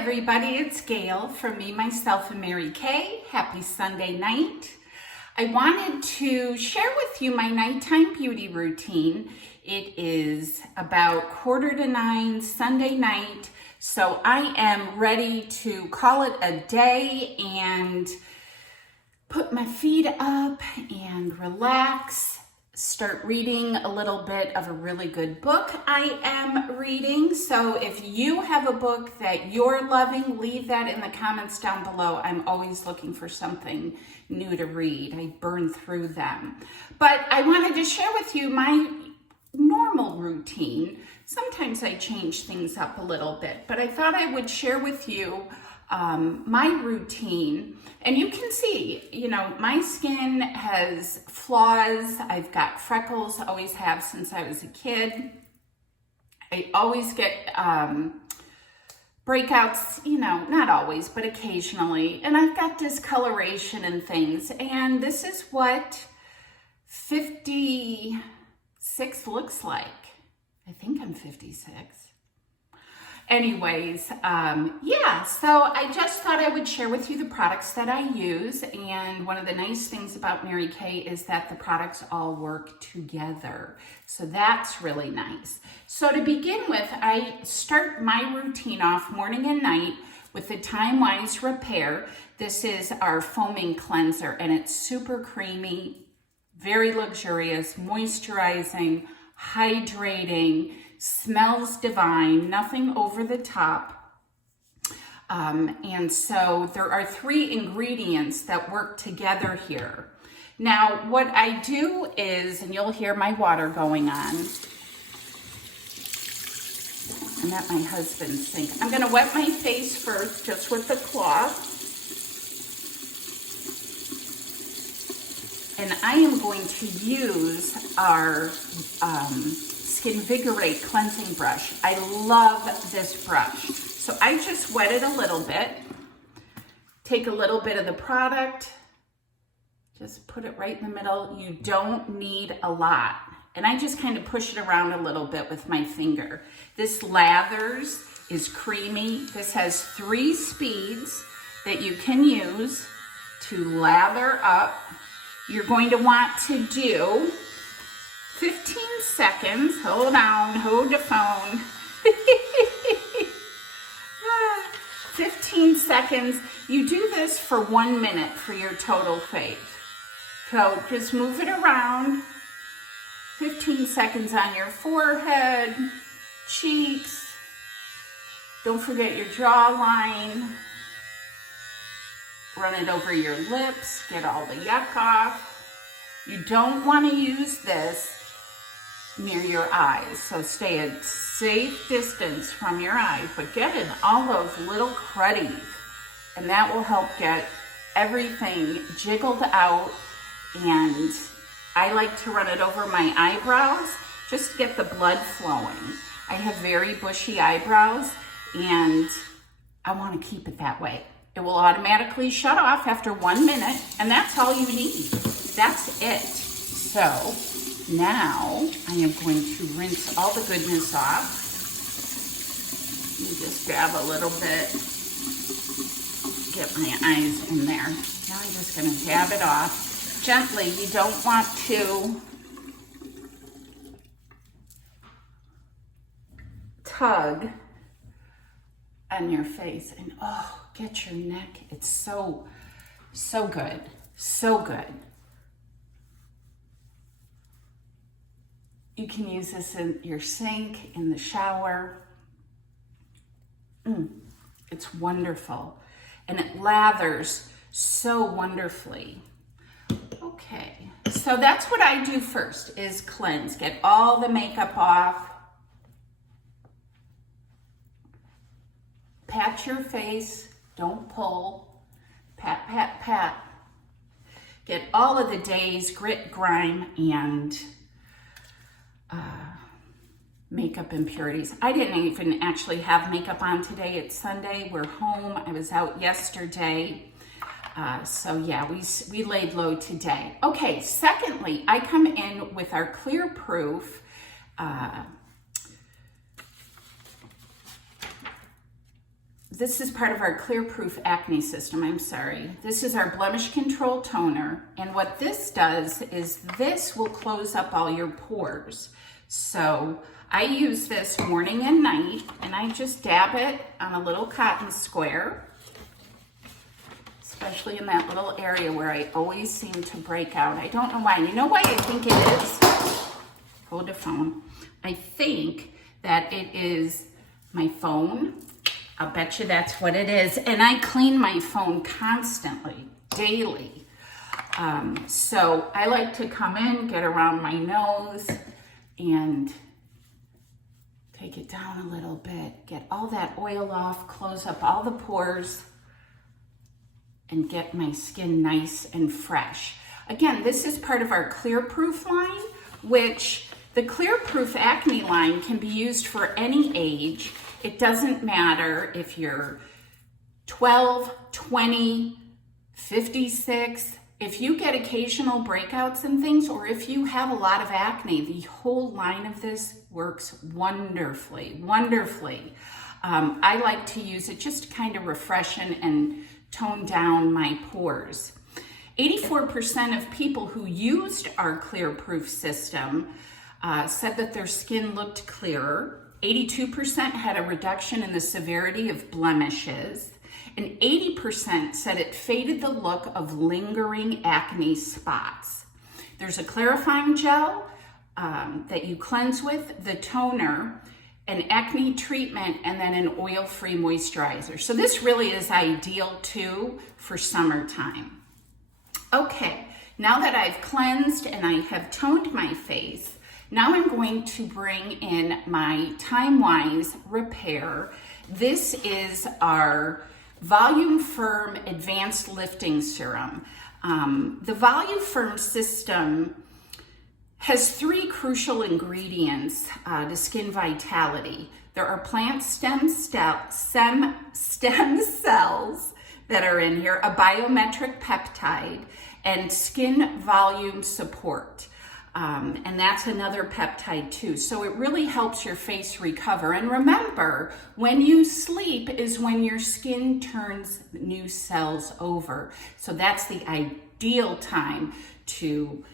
everybody, it's Gail from Me, Myself, and Mary Kay. Happy Sunday night. I wanted to share with you my nighttime beauty routine. It is about 8:45 Sunday night, so I am ready to call it a day and put my feet up and relax. Start reading a little bit of a really good book I am reading. So if you have a book that you're loving, leave that in the comments down below. I'm always looking for something new to read. I burn through them. But I wanted to share with you my normal routine. Sometimes I change things up a little bit, but I thought I would share with you my routine. And you can see, my skin has flaws. I've got freckles, always have since I was a kid. I always get breakouts, not always, but occasionally. And I've got discoloration and things. And this is what 56 looks like. I think I'm 56. Anyways, so I just thought I would share with you the products that I use. And one of the nice things about Mary Kay is that the products all work together. So that's really nice. So to begin with, I start my routine off morning and night with the Time Wise Repair. This is our foaming cleanser, and it's super creamy, very luxurious, moisturizing, hydrating, smells divine, nothing over the top. And so there are 3 ingredients that work together here. Now, what I do is, and you'll hear my water going on. I'm at my husband's sink. I'm gonna wet my face first, just with the cloth. And I am going to use our Skinvigorate cleansing brush. I love this brush. So I just wet it a little bit. Take a little bit of the product, just put it right in the middle. You don't need a lot. And I just kind of push it around a little bit with my finger. This lathers, is creamy. This has 3 speeds that you can use to lather up. You're going to want to do 15 seconds. Hold on, hold the phone. 15 seconds. You do this for 1 minute for your total face. So just move it around. 15 seconds on your forehead, cheeks. Don't forget your jawline. Run it over your lips. Get all the yuck off. You don't want to use this near your eyes, so stay a safe distance from your eyes, but get in all those little cruddies, and that will help get everything jiggled out. And I like to run it over my eyebrows just to get the blood flowing. I have very bushy eyebrows, and I want to keep it that way. It will automatically shut off after 1 minute, and that's all you need. That's it. So now I am going to rinse all the goodness off. Let me just grab a little bit, get my eyes in there. Now I'm just going to dab it off gently. You don't want to tug on your face. And get your neck. It's so good. So good. You can use this in your sink, in the shower. It's wonderful. And it lathers so wonderfully. Okay, so that's what I do first, is cleanse. Get all the makeup off. Pat your face. Don't pull. Pat, pat, pat. Get all of the day's grit, grime, and makeup impurities. I didn't even actually have makeup on today. It's Sunday. We're home. I was out yesterday. So yeah, we laid low today. Okay, secondly, I come in with our Clear Proof this is part of our Clear Proof Acne System, I'm sorry. This is our Blemish Control Toner, and what this does is this will close up all your pores. So I use this morning and night, and I just dab it on a little cotton square, especially in that little area where I always seem to break out. I don't know why. You know why I think it is? Hold the phone. I think that it is my phone. I'll bet you that's what it is. And I clean my phone constantly, daily. So I like to come in, get around my nose, and take it down a little bit, get all that oil off, close up all the pores, and get my skin nice and fresh. Again, this is part of our Clear Proof line, which the Clear Proof Acne line can be used for any age. It doesn't matter if you're 12, 20, 56. If you get occasional breakouts and things, or if you have a lot of acne, the whole line of this works wonderfully, wonderfully. I like to use it just to kind of refresh and tone down my pores. 84% of people who used our Clear Proof system said that their skin looked clearer. 82% had a reduction in the severity of blemishes, and 80% said it faded the look of lingering acne spots. There's a clarifying gel that you cleanse with, the toner, an acne treatment, and then an oil-free moisturizer. So this really is ideal too for summertime. Okay, now that I've cleansed and I have toned my face, now I'm going to bring in my Time-Wise Repair. This is our Volume Firm Advanced Lifting Serum. The Volume Firm system has 3 crucial ingredients to skin vitality. There are plant stem cells that are in here, a biometric peptide, and skin volume support. And that's another peptide too. So it really helps your face recover. And remember, when you sleep is when your skin turns new cells over. So that's the ideal time to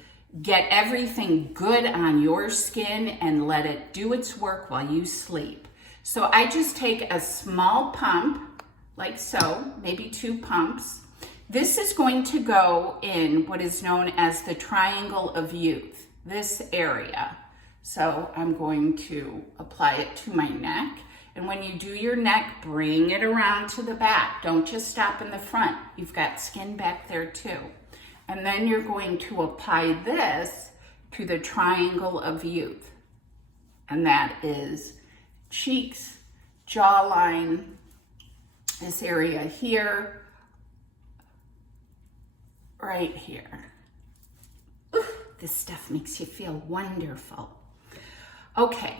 get everything good on your skin and let it do its work while you sleep. So I just take a small pump, like so, maybe 2 pumps. This is going to go in what is known as the triangle of youth, this area. So I'm going to apply it to my neck. And when you do your neck, bring it around to the back. Don't just stop in the front. You've got skin back there too. And then you're going to apply this to the triangle of youth. And that is cheeks, jawline, this area here, right here. This stuff makes you feel wonderful. Okay,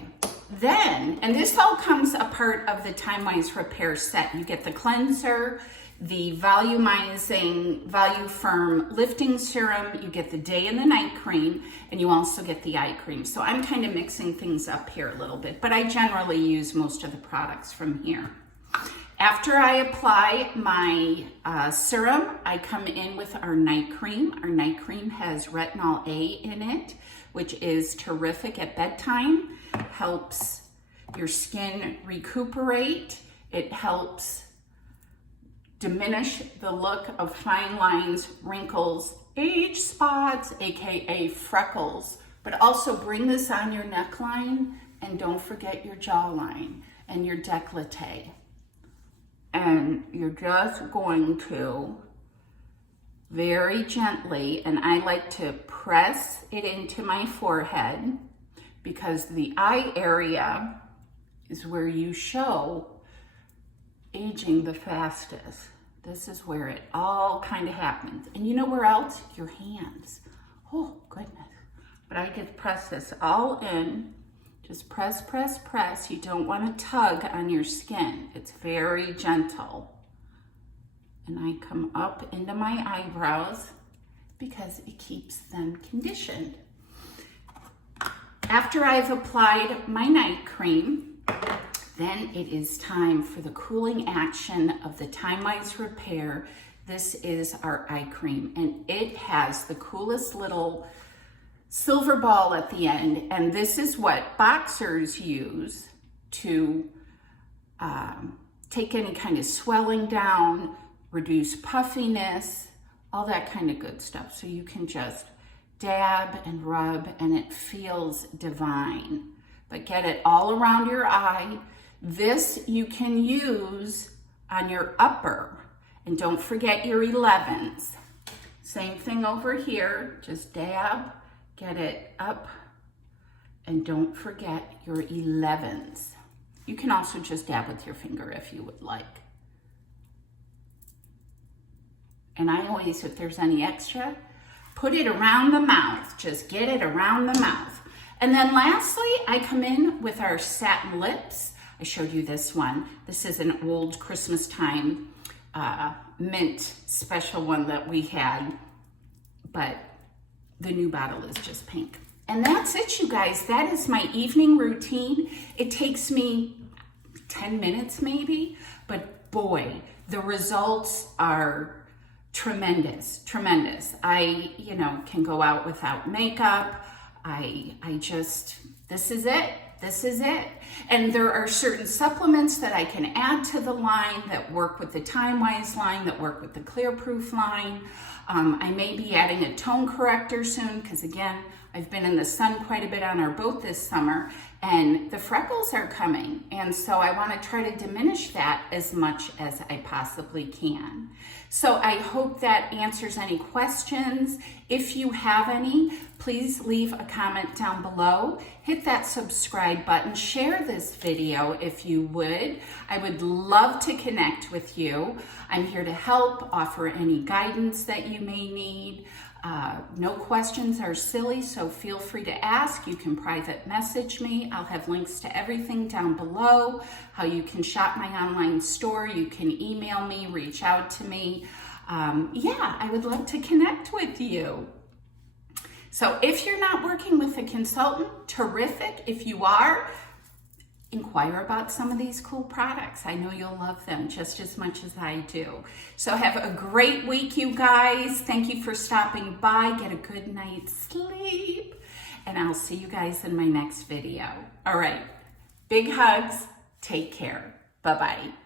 then, and this all comes a part of the Time-Wise Repair set. You get the cleanser, the volumizing Volume Firm lifting serum, you get the day and the night cream, and you also get the eye cream. So I'm kind of mixing things up here a little bit, but I generally use most of the products from here. After I apply my serum, I come in with our night cream. Our night cream has retinol A in it, which is terrific at bedtime. Helps your skin recuperate. It helps diminish the look of fine lines, wrinkles, age spots, aka freckles, but also bring this on your neckline, and don't forget your jawline and your décolleté. And you're just going to very gently, and I like to press it into my forehead because the eye area is where you show aging the fastest. This is where it all kind of happens. And you know where else? Your hands. Oh, goodness. But I just press this all in. Just press, press, press. You don't want to tug on your skin. It's very gentle. And I come up into my eyebrows because it keeps them conditioned. After I've applied my night cream, Then it is time for the cooling action of the Time Wise Repair. This is our eye cream, and it has the coolest little silver ball at the end, and this is what boxers use to take any kind of swelling down, reduce puffiness, all that kind of good stuff. So you can just dab and rub, and it feels divine. But get it all around your eye. This you can use on your upper, and don't forget your 11s. Same thing over here, just dab, get it up, and don't forget your 11s. You can also just dab with your finger if you would like. And I always, if there's any extra, put it around the mouth. Just get it around the mouth. And then lastly, I come in with our satin lips. I showed you this one. This is an old Christmas time mint special one that we had, but the new bottle is just pink. And that's it, you guys. That is my evening routine. It takes me 10 minutes maybe, but boy, the results are tremendous, tremendous. I, can go out without makeup. This is it. This is it. And there are certain supplements that I can add to the line that work with the Time Wise line, that work with the Clear Proof line. I may be adding a tone corrector soon because, again, I've been in the sun quite a bit on our boat this summer, and the freckles are coming. And so I want to try to diminish that as much as I possibly can. So I hope that answers any questions. If you have any, please leave a comment down below. Hit that subscribe button. Share this video if you would. I would love to connect with you. I'm here to help, offer any guidance that you may need. No questions are silly, so feel free to ask. You can private message me. I'll have links to everything down below, how you can shop my online store. You can email me, reach out to me. I would love to connect with you. So if you're not working with a consultant, terrific. If you are, inquire about some of these cool products. I know you'll love them just as much as I do. So have a great week, you guys. Thank you for stopping by. Get a good night's sleep. And I'll see you guys in my next video. All right. Big hugs. Take care. Bye-bye.